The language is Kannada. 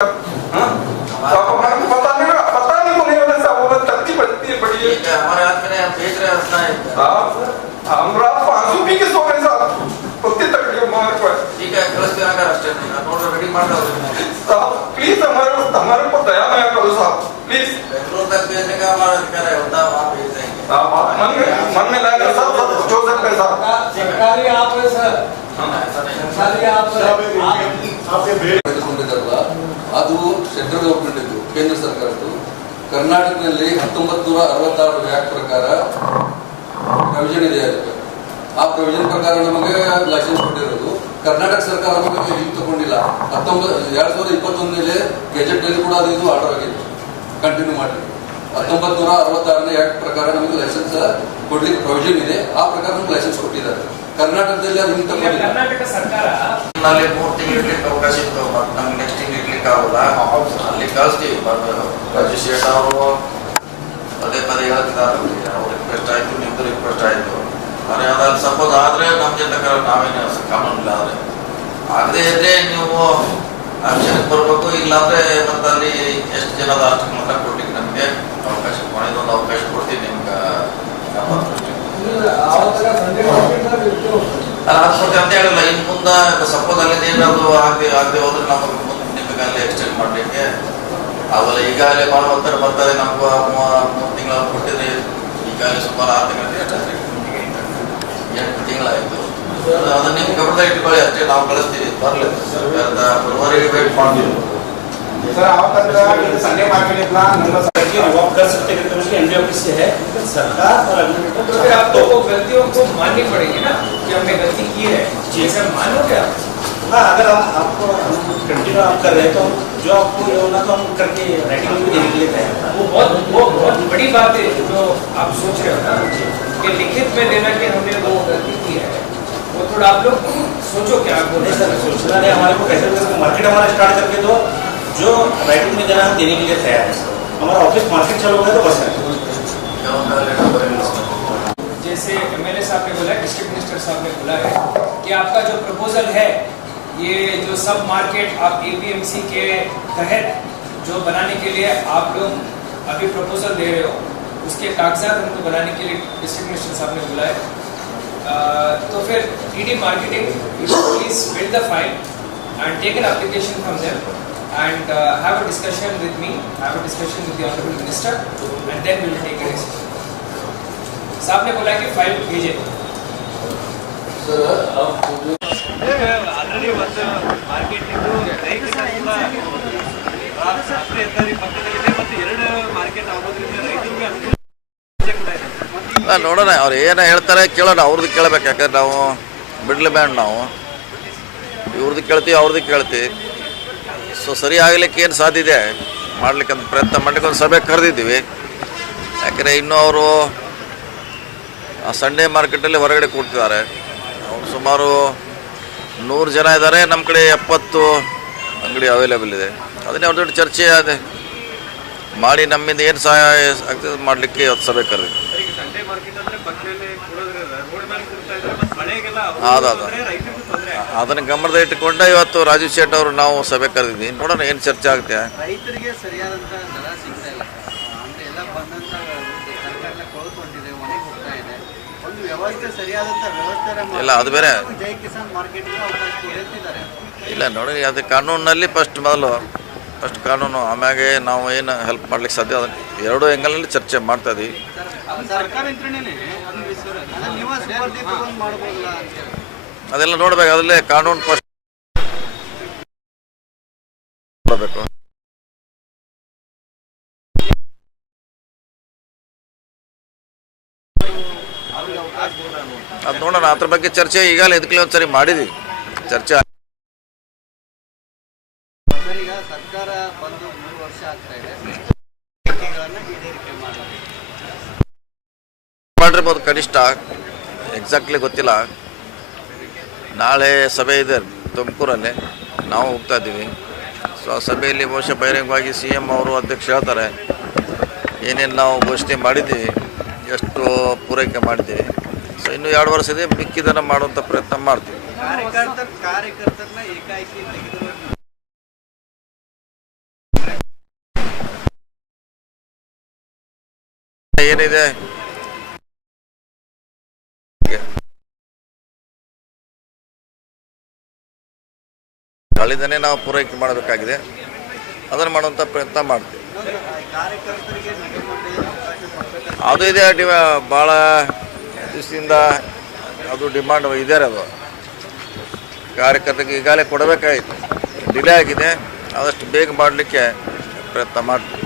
हाँ? तो हमारे पता नहीं उन्हें वाले साहब वो तकती पड़ती है बड़ी ठीक है हमारे हाथ में हम बेच रहे हैं अपना है साहब हम रात 500 पी के सो गए साहब कुत्ते तक मार पर ठीक है कल से आकर अष्टे नहीं ना नोट रेडी मार दो साहब प्लीज हमारे को दया माया करो साहब प्लीज बेंगलुरु तक भेजने का हमारा अधिकार है होता वहाँ भेज देंगे साहब आप मन में लाएगा साहब सब कुछ हो सकता है साहब सरकारी आप है सर ऐसा नहीं सरकारी आप ಅದು ಸೆಂಟ್ರಲ್ ಗವರ್ಮೆಂಟ್ ಇದು ಕೇಂದ್ರ ಸರ್ಕಾರದ್ದು ಕರ್ನಾಟಕದಲ್ಲಿ 1966 ಆಕ್ಟ್ ಪ್ರಕಾರ ಪ್ರೊವಿಷನ್ ಇದೆ ಅದಕ್ಕೆ ಆ ಪ್ರೊವಿಷನ್ ಪ್ರಕಾರ ನಮಗೆ ಲೈಸೆನ್ಸ್ ಕೊಟ್ಟಿರೋದು ಕರ್ನಾಟಕ ಸರ್ಕಾರ ನಮಗೆ ಇಲ್ಲಿ ತಗೊಂಡಿಲ್ಲ 2021 ಗೆಜೆಟ್ ನಲ್ಲಿ ಕೂಡ ಅದು ಇದು ಆರ್ಡರ್ ಆಗಿದೆ ಕಂಟಿನ್ಯೂ ಮಾಡಿ 1966 ಆಕ್ಟ್ ಪ್ರಕಾರ ನಮಗೆ ಲೈಸೆನ್ಸ್ ಕೊಡ್ಲಿಕ್ಕೆ ಪ್ರೊವಿಷನ್ ಇದೆ ಆ ಪ್ರಕಾರ ನಮಗೆ ಲೈಸೆನ್ಸ್ ಕೊಟ್ಟಿದ್ದಾರೆ ಕರ್ನಾಟಕದಲ್ಲಿ ಅದು ಇಂತ ಕರ್ನಾಟಕ ಸರ್ಕಾರ ನಲ್ಲಿ 3 ತಿಂಗಳು ಇರ್ಲಿಕ್ಕೆ ಅವಕಾಶ ಇತ್ತು ಮತ್ತೆ ನಮ್ಗೆ ನೆಕ್ಸ್ಟ್ ತಿಂಗಳು ಇರ್ಲಿಕ್ಕೆ ಆಗಲ್ಲ ಅಲ್ಲಿ ಕಳಿಸ್ತೀವಿ ರಾಜು ಶೇಟ್ ಅವರು ಪದೇ ಪದೇ ಹೇಳ್ತಿದ್ದಾರೆ ಅವ್ರ ರಿಕ್ವೆಸ್ಟ್ ಆಯ್ತು ನಿಮ್ದು ರಿಕ್ವೆಸ್ಟ್ ಆಯ್ತು ಆದರೆ ಅದ್ರಲ್ಲಿ ಸಪೋಸ್ ಆದ್ರೆ ನಮ್ಮ ಜೊತೆ ನಾವೇನು ಕಾನೂನಿಲ್ಲ ಆದ್ರೆ ಆಗದೆ ಇದ್ರೆ ನೀವು ಆಕ್ಷನ್ಗೆ ಬರ್ಬೇಕು ಇಲ್ಲಾಂದ್ರೆ ಮತ್ತೆ ಅಲ್ಲಿ ಎಷ್ಟು ಜನದ ಅಷ್ಟು ಮಾತ್ರ ಕೊಡ್ಲಿಕ್ಕೆ ನಮಗೆ ಅವಕಾಶ ಕೊನೆದೊಂದು ಅವಕಾಶ ಕೊಡ್ತೀವಿ ನಿಮ್ಗೆ ಅಂತ ಹೇಳಿಲ್ಲ ಇನ್ನು ಮುಂದೆ ಸಪೋಸ್ ಅಲ್ಲಿ ಏನಾದ್ರು ಆಗದೆ ಹೋದ್ರೆ ನಮಗೆ ನಿಮಗೆ ಅಲ್ಲಿ ಎಕ್ಸ್ಟೆಂಡ್ ಮಾಡ್ಲಿಕ್ಕೆ ಆಮೇಲೆ ಈಗಾಗಲೇ ಭಾಳ ಒತ್ತಡ ಬರ್ತಾರೆ ನಮ್ಗೆ 3 ತಿಂಗಳು ಕೊಟ್ಟಿದ್ರೆ ಈಗಾಗಲೇ ಸುಮಾರು 6 ತಿಂಗಳು 8 ತಿಂಗಳಾಯ್ತು ಅದನ್ನ ನೀವು ಗಮನದಾಗ ಇಟ್ಕೊಳ್ಳಿ ಅಷ್ಟೇ ನಾವು ಕಳಿಸ್ತೀವಿ ಬರಲಿ ಸರ್ಕಾರದ ಬರುವವರೆಗೆ ವೇಟ್ ಮಾಡ್ತೀವಿ सर आप संडे मार्केट इतना वर्क कर सकते हैं तो एनडी ऑफिस से है सरकार और तो फिर आप तो गलतियों को माननी पड़ेगी ना कि हमने गलती की है जी सर मानोगे आप हाँ अगर आपको कंटिन्यू आप कर रहे हैं तो जो आपको ये होना तो हम करके राइटिंग में भी देने के लिए तैयार हैं वो बहुत बड़ी बात है जो आप सोच रहे हो ना कि लिखित में देना कि हमने वो गलती की है वो थोड़ा आप लोग सोचो क्या आपको नहीं सर सोचना नहीं हमारे को कैसे मार्केट हमारा स्टार्ट करके दो जो राइटिंग में देना हम देने के लिए तैयार है हमारा ऑफिस मार्केट चालू है तो बस है जैसे एमएलए साहब ने बोला डिस्ट्रिक्ट मिनिस्टर साहब ने बोला है कि आपका जो प्रपोजल है ये जो सब मार्केट आप एपीएमसी के तहत जो बनाने के लिए आप लोग अभी प्रपोजल दे रहे हो उसके कागजात हमको बनाने के लिए डिस्ट्रिक्ट मिनिस्टर साहब ने बोला है तो फिर ED marketing please build the file and take an application from them and have a discussion with me, have a discussion with the honorable minister, and then we will take a decision. साहब ने बोला कि फाइल भेजे सर आप ಆಲ್ರೆಡಿ ಒಂದು ಮಾರ್ಕೆಟ್ ಇದ್ದು ರಾಷ್ಟ್ರೀಯ ಹೆದ್ದಾರಿ ಪಕ್ಕದಲ್ಲಿದೆ ಮತ್ತು 2 ಮಾರ್ಕೆಟ್ ಆಗೋದ್ರಿಂದ ರೈತರಿಗೆ ಅನುಕೂಲ ನೋಡೋಣ ಅವ್ರು ಏನು ಹೇಳ್ತಾರೆ ಕೇಳೋಣ ಅವ್ರದ್ದು ಕೇಳಬೇಕು ಯಾಕಂದ್ರೆ ನಾವು ಬಿಡ್ಲಿ ಬ್ಯಾಂಡ್ ನಾವು ಇವ್ರದ್ದು ಕೇಳ್ತೀವಿ ಅವ್ರದ್ದು ಕೇಳ್ತೀವಿ ಸೊ ಸರಿ ಆಗಲಿಕ್ಕೆ ಏನು ಸಾಧ್ಯ ಇದೆ ಮಾಡಲಿಕ್ಕೆ ಅಂತ ಪ್ರಯತ್ನ ಮಾಡಲಿಕ್ಕೆ ಒಂದು ಸಭೆ ಕರೆದಿದ್ದೀವಿ ಯಾಕೆಂದರೆ ಇನ್ನೂ ಅವರು ಸಂಡೇ ಮಾರ್ಕೆಟಲ್ಲಿ ಹೊರಗಡೆ ಕೂಡ್ತಿದ್ದಾರೆ ಅವ್ರು ಸುಮಾರು 100 ಜನ ಇದ್ದಾರೆ ನಮ್ಮ ಕಡೆ 70 ಅಂಗಡಿ ಅವೈಲೇಬಲ್ ಇದೆ ಅದನ್ನೇ ಅವ್ರ ಜೊತೆ ಚರ್ಚೆ ಅದೇ ಮಾಡಿ ನಮ್ಮಿಂದ ಏನು ಸಹಾಯ ಆಗ್ತದೆ ಮಾಡಲಿಕ್ಕೆ ಇವತ್ತು ಸಭೆ ಕರೆದಿದ್ದೀವಿ ಅದನ್ನು ಗಮನದ ಇಟ್ಟುಕೊಂಡ ಇವತ್ತು ರಾಜೀವ್ ಶೇಟ್ ಅವರು ನಾವು ಸಭೆ ಕರೆದಿದ್ದೀವಿ ನೋಡೋಣ ಏನು ಚರ್ಚೆ ಆಗುತ್ತೆ ರೈತರಿಗೆ ಸರಿಯಾದಂತ ದರ ಸಿಗ್ತಾ ಇಲ್ಲ ಅಂದ್ರೆ ಎಲ್ಲ ಬಂದಂತ ಸರ್ಕಾರ ಕೊಳ್ಕೊಂಡಿದೆ ಮನೆಗೆ ಹೋಗ್ತಾ ಇದೆ ಒಂದು ವ್ಯವಸ್ಥೆ ಸರಿಯಾದಂತ ವ್ಯವಸ್ಥೆ ಇಲ್ಲ ಅದು ಬೇರೆ ಜೈ ಕಿಸಾನ್ ಮಾರ್ಕೆಟ್ಗೆ ಅವಕಾಶ ಹೇಳ್ತಿದ್ದಾರೆ ಇಲ್ಲ ನೋಡಿ ಅದು ಕಾನೂನಲ್ಲಿ ಫಸ್ಟ್ ಕಾನೂನು ಆಮ್ಯಾಗೆ ನಾವು ಏನು ಹೆಲ್ಪ್ ಮಾಡ್ಲಿಕ್ಕೆ ಸಾಧ್ಯ ಅದನ್ನು 2 ಆ್ಯಂಗಲಲ್ಲಿ ಚರ್ಚೆ ಮಾಡ್ತಾ ಇದ್ದೀವಿ ಸರ್ಕಾರ ಯಂತ್ರಣೆನೇ ನೀವು ಸ್ಪರ್ಧಿತ ಮಾಡ್ಬೋದಲ್ಲ ಅದೆಲ್ಲ ನೋಡ್ಬೇಕು ಅದರಲ್ಲೇ ಕಾನೂನು ಫಸ್ಟ್ ನೋಡಬೇಕು ಅದು ನೋಡೋಣ ಅದ್ರ ಬಗ್ಗೆ ಚರ್ಚೆ ಈಗಾಗಲೇ ಇದಕ್ಕೆ ಒಂದ್ಸರಿ ಮಾಡಿದ್ವಿ ಚರ್ಚೆ ಈಗ ಸರ್ಕಾರ ಬಂದು 3 ವರ್ಷ ಆಗ್ತಾ ಇದೆ ಮಾಡಿರ್ಬೋದು ಕನಿಷ್ಠ ಎಕ್ಸಾಕ್ಟ್ಲಿ ಗೊತ್ತಿಲ್ಲ ನಾಳೆ ಸಭೆ ಇದೆ ತುಮಕೂರಲ್ಲಿ ನಾವು ಹೋಗ್ತಾ ಇದ್ದೀವಿ ಸೊ ಆ ಸಭೆಯಲ್ಲಿ ಬಹುಶಃ ಬಹಿರಂಗವಾಗಿ CM ಅವರು ಅಧ್ಯಕ್ಷ ಹೇಳ್ತಾರೆ ಏನೇನು ನಾವು ಘೋಷಣೆ ಮಾಡಿದ್ದೀವಿ ಎಷ್ಟು ಪೂರೈಕೆ ಮಾಡಿದ್ದೀವಿ ಸೊ ಇನ್ನೂ 2 ವರ್ಷ ಇದೆ ಮಿಕ್ಕಿದನ್ನು ಮಾಡುವಂಥ ಪ್ರಯತ್ನ ಮಾಡ್ತೀವಿ ಕಾರ್ಯಕರ್ತರನ್ನ ಏಕಾಏಕಿ ತೆಗೆದು ಏನಿದೆ ಗಾಳಿದನೇ ನಾವು ಪೂರೈಕೆ ಮಾಡಬೇಕಾಗಿದೆ. ಅದನ್ನು ಮಾಡುವಂಥ ಪ್ರಯತ್ನ ಮಾಡ್ತೀವಿ. ಕಾರ್ಯಕರ್ತರಿಗೆ ನಡೆದುಕೊಂಡೇ ಅವಕಾಶ ಕೊಡಬೇಕು. ಅದು ಇದೆ ಭಾಳ ದಿವಸದಿಂದ ಅದು ಡಿಮಾಂಡ್ ಇದೆ. ಅದು ಕಾರ್ಯಕರ್ತರಿಗೆ ಈಗಾಗಲೇ ಕೊಡಬೇಕಾಯಿತು, ಡಿಲೇ ಆಗಿದೆ. ಆದಷ್ಟು ಬೇಗ ಮಾಡಲಿಕ್ಕೆ ಪ್ರಯತ್ನ ಮಾಡ್ತೀವಿ.